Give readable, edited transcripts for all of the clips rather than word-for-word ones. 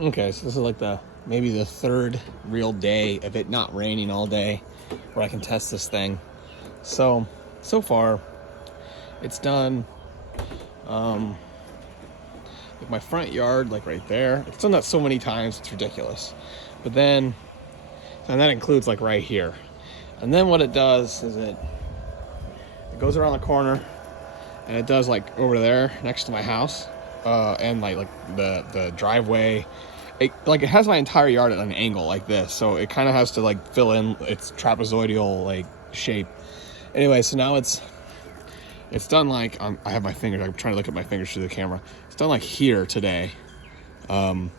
Okay, so this is like maybe the third real day of it not raining all day where I can test this thing. So far, it's done, like my front yard, like right there. It's done that so many times, it's ridiculous. But then, and that includes like right here. And then what it does is it goes around the corner, and it does like over there next to my house, and like the driveway. It has my entire yard at an angle like this, so it kind of has to like fill in its trapezoidal like shape. Anyway, so now it's done like I have my fingers. I'm trying to look at my fingers through the camera. It's done like here today, and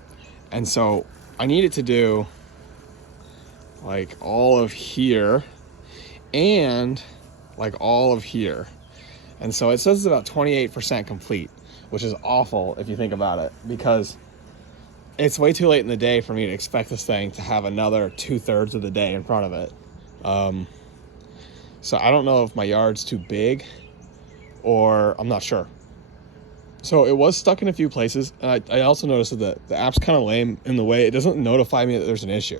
so I need it to do like all of here and like all of here. And so it says it's about 28% complete, which is awful if you think about it, because it's way too late in the day for me to expect this thing to have another 2/3 of the day in front of it. So I don't know if my yard's too big, or I'm not sure. So it was stuck in a few places, and I also noticed that the app's kind of lame in the way it doesn't notify me that there's an issue.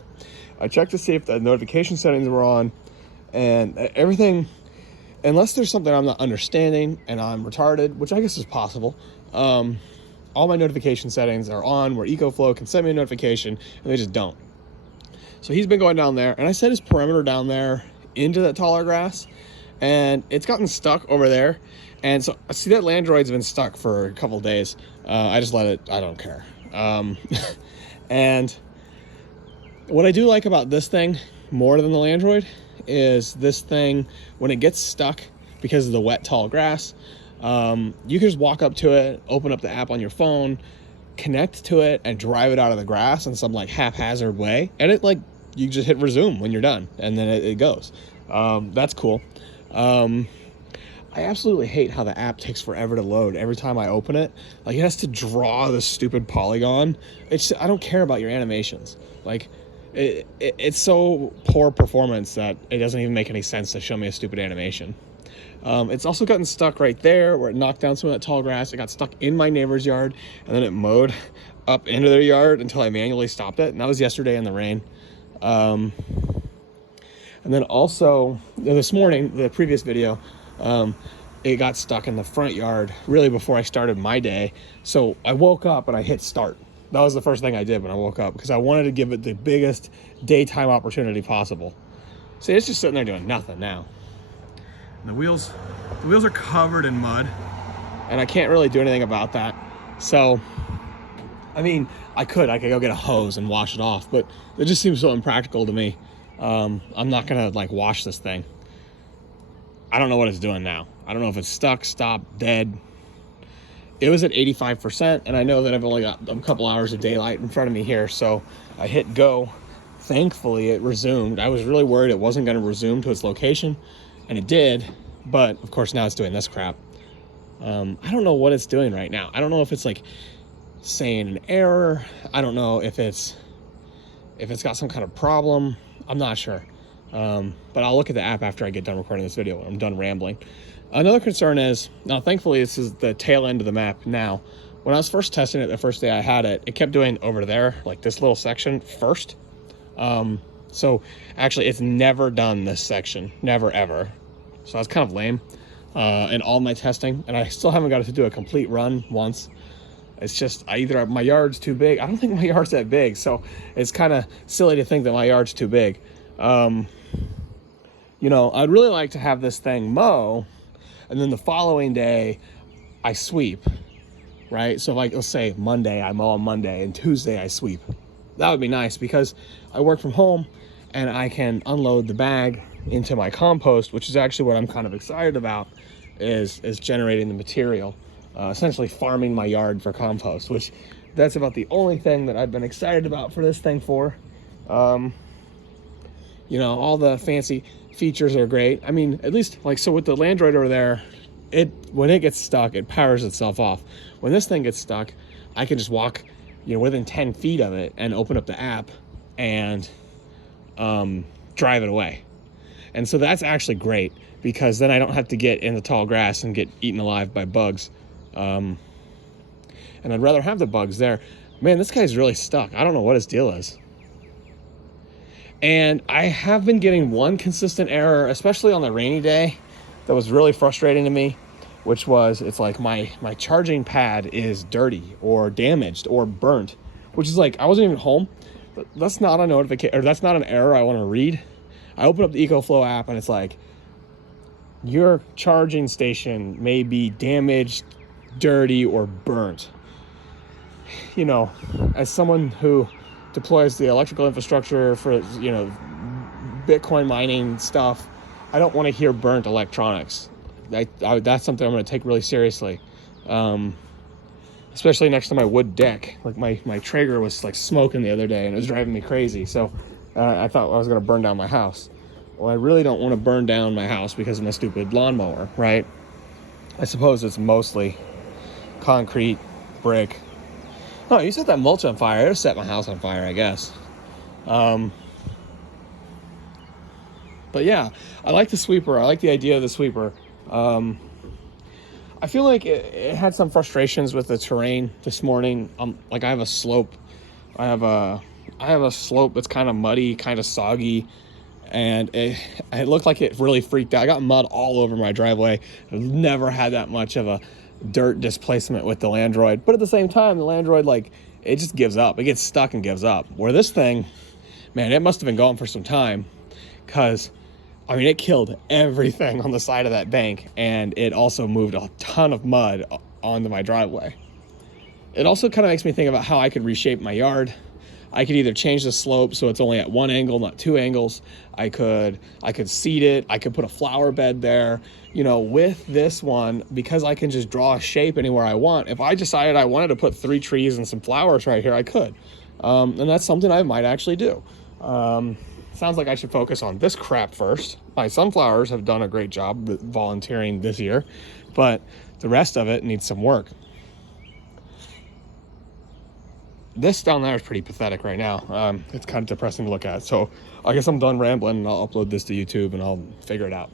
I checked to see if the notification settings were on, and everything, unless there's something I'm not understanding and I'm retarded, which I guess is possible, all my notification settings are on where EcoFlow can send me a notification, and they just don't. So he's been going down there, and I set his perimeter down there into that taller grass, and it's gotten stuck over there. And so I see that Landroid's been stuck for a couple days. I just let it, I don't care. And what I do like about this thing more than the Landroid is this thing, when it gets stuck because of the wet tall grass, you can just walk up to it, open up the app on your phone, connect to it, and drive it out of the grass in some like haphazard way, and it like, you just hit resume when you're done, and then it goes. That's cool. I absolutely hate how the app takes forever to load every time I open it. Like, it has to draw this stupid polygon. I don't care about your animations. Like, it's so poor performance that it doesn't even make any sense to show me a stupid animation. It's also gotten stuck right there where it knocked down some of that tall grass. It got stuck in my neighbor's yard, and then it mowed up into their yard until I manually stopped it. And that was yesterday in the rain. And then also this morning, the previous video, it got stuck in the front yard really before I started my day. So I woke up and I hit start. That was the first thing I did when I woke up, because I wanted to give it the biggest daytime opportunity possible. See, it's just sitting there doing nothing now. And the wheels are covered in mud, and I can't really do anything about that. So, I mean, I could go get a hose and wash it off, but it just seems so impractical to me. I'm not gonna like wash this thing. I don't know what it's doing now. I don't know if it's stuck, stopped, dead. It was at 85%, and I know that I've only got a couple hours of daylight in front of me here, so I hit go. Thankfully, it resumed. I was really worried it wasn't gonna resume to its location, and it did, but of course now it's doing this crap. I don't know what it's doing right now. I don't know if it's like saying an error. I don't know if it's got some kind of problem. I'm not sure. But I'll look at the app after I get done recording this video when I'm done rambling. Another concern is, now thankfully this is the tail end of the map now. When I was first testing it the first day I had it, it kept doing over there, like this little section first. So actually it's never done this section, never ever. So that's kind of lame in all my testing, and I still haven't got it to do a complete run once. It's just, my yard's too big. I don't think my yard's that big, so it's kind of silly to think that my yard's too big. You know, I'd really like to have this thing mow, and then the following day I sweep, right? So like, let's say Monday, I mow on Monday, and Tuesday I sweep. That would be nice, because I work from home and I can unload the bag into my compost, which is actually what I'm kind of excited about, is generating the material, essentially farming my yard for compost, which that's about the only thing that I've been excited about for this thing for. You know, all the fancy features are great. I mean, at least like, so with the Landroid over there, when it gets stuck, it powers itself off. When this thing gets stuck, I can just walk, you know, within 10 feet of it and open up the app and drive it away. And so that's actually great, because then I don't have to get in the tall grass and get eaten alive by bugs. And I'd rather have the bugs there. Man, this guy's really stuck. I don't know what his deal is. And I have been getting one consistent error, especially on the rainy day, that was really frustrating to me, which was it's like my charging pad is dirty or damaged or burnt, which is like I wasn't even home. But that's not a notification, or that's not an error I want to read. I open up the EcoFlow app and it's like, your charging station may be damaged, dirty, or burnt. You know, as someone who deploys the electrical infrastructure for, you know, Bitcoin mining stuff, I don't want to hear burnt electronics. That's something I'm going to take really seriously, especially next to my wood deck. Like my Traeger was like smoking the other day and it was driving me crazy. So I thought I was going to burn down my house. Well, I really don't want to burn down my house because of my stupid lawnmower, right? I suppose it's mostly concrete, brick. Oh, you set that mulch on fire. It'll set my house on fire, I guess. But yeah, I like the sweeper. I like the idea of the sweeper. I feel like it had some frustrations with the terrain this morning. Like I have a slope. I have a slope that's kind of muddy, kind of soggy, and it looked like it really freaked out. I got mud all over my driveway. I've never had that much of a dirt displacement with the Landroid, but at the same time, the Landroid, like, it just gives up. It gets stuck and gives up. Where this thing, man, it must have been going for some time, because I mean, it killed everything on the side of that bank, and it also moved a ton of mud onto my driveway. It also kind of makes me think about how I could reshape my yard. I could either change the slope so it's only at one angle, not two angles. I could seed it. I could put a flower bed there. You know, with this one, because I can just draw a shape anywhere I want, if I decided I wanted to put 3 trees and some flowers right here, I could. And that's something I might actually do. Sounds like I should focus on this crap first. My sunflowers have done a great job volunteering this year, but the rest of it needs some work. This down there is pretty pathetic right now. It's kind of depressing to look at. So I guess I'm done rambling and I'll upload this to YouTube and I'll figure it out.